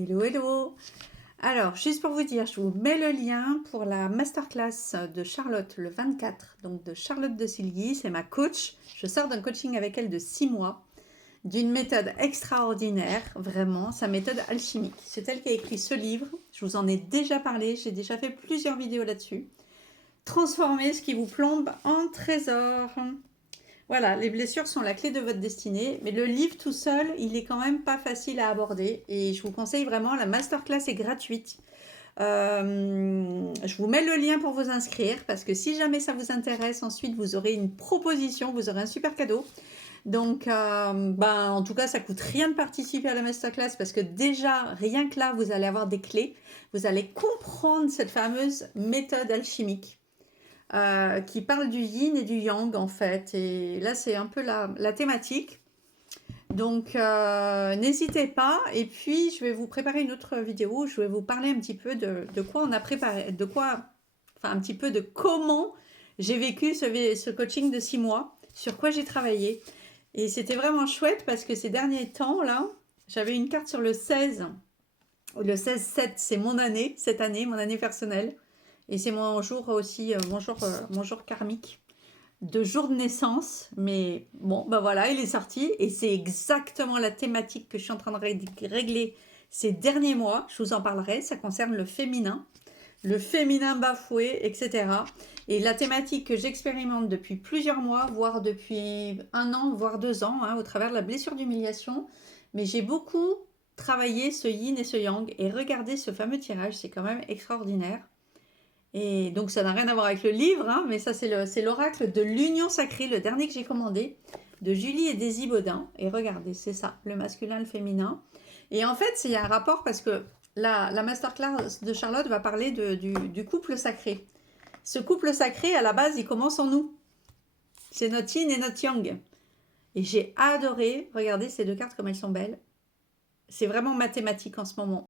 Hello, hello! Alors, juste pour vous dire, je vous mets le lien pour la masterclass de Charlotte le 24, donc de Charlotte de Silgui, c'est ma coach. Je sors d'un coaching avec elle de 6 mois, d'une méthode extraordinaire, vraiment, sa méthode alchimique. C'est elle qui a écrit ce livre, je vous en ai déjà parlé, j'ai déjà fait plusieurs vidéos là-dessus. Transformer ce qui vous plombe en trésor. Voilà, les blessures sont la clé de votre destinée, mais le livre tout seul, il est quand même pas facile à aborder et je vous conseille vraiment, la masterclass est gratuite. Je vous mets le lien pour vous inscrire parce que si jamais ça vous intéresse, ensuite vous aurez une proposition, vous aurez un super cadeau. Donc, en tout cas, ça coûte rien de participer à la masterclass parce que déjà, rien que là, vous allez avoir des clés. Vous allez comprendre cette fameuse méthode alchimique. Qui parle du yin et du yang en fait, et là c'est un peu la thématique, donc n'hésitez pas. Et puis je vais vous préparer une autre vidéo où je vais vous parler un petit peu de quoi on a préparé, un petit peu de comment j'ai vécu ce coaching de 6 mois, sur quoi j'ai travaillé, et c'était vraiment chouette parce que ces derniers temps là, j'avais une carte sur le 16, le 16-7, c'est mon année, cette année, mon année personnelle. Et c'est mon jour aussi, mon jour karmique de jour de naissance. Mais bon, voilà, il est sorti. Et c'est exactement la thématique que je suis en train de régler ces derniers mois. Je vous en parlerai. Ça concerne le féminin bafoué, etc. Et la thématique que j'expérimente depuis plusieurs mois, voire depuis 1 an, voire 2 ans, au travers de la blessure d'humiliation. Mais j'ai beaucoup travaillé ce yin et ce yang. Et regardez ce fameux tirage, c'est quand même extraordinaire. Et donc ça n'a rien à voir avec le livre, mais ça c'est l'oracle de l'union sacrée, le dernier que j'ai commandé, de Julie et Daisy Baudin. Et regardez, c'est ça, le masculin, le féminin. Et en fait, il y a un rapport parce que la masterclass de Charlotte va parler du couple sacré. Ce couple sacré, à la base, il commence en nous. C'est notre yin et notre yang. Et j'ai adoré, regardez ces deux cartes comme elles sont belles. C'est vraiment mathématique en ce moment.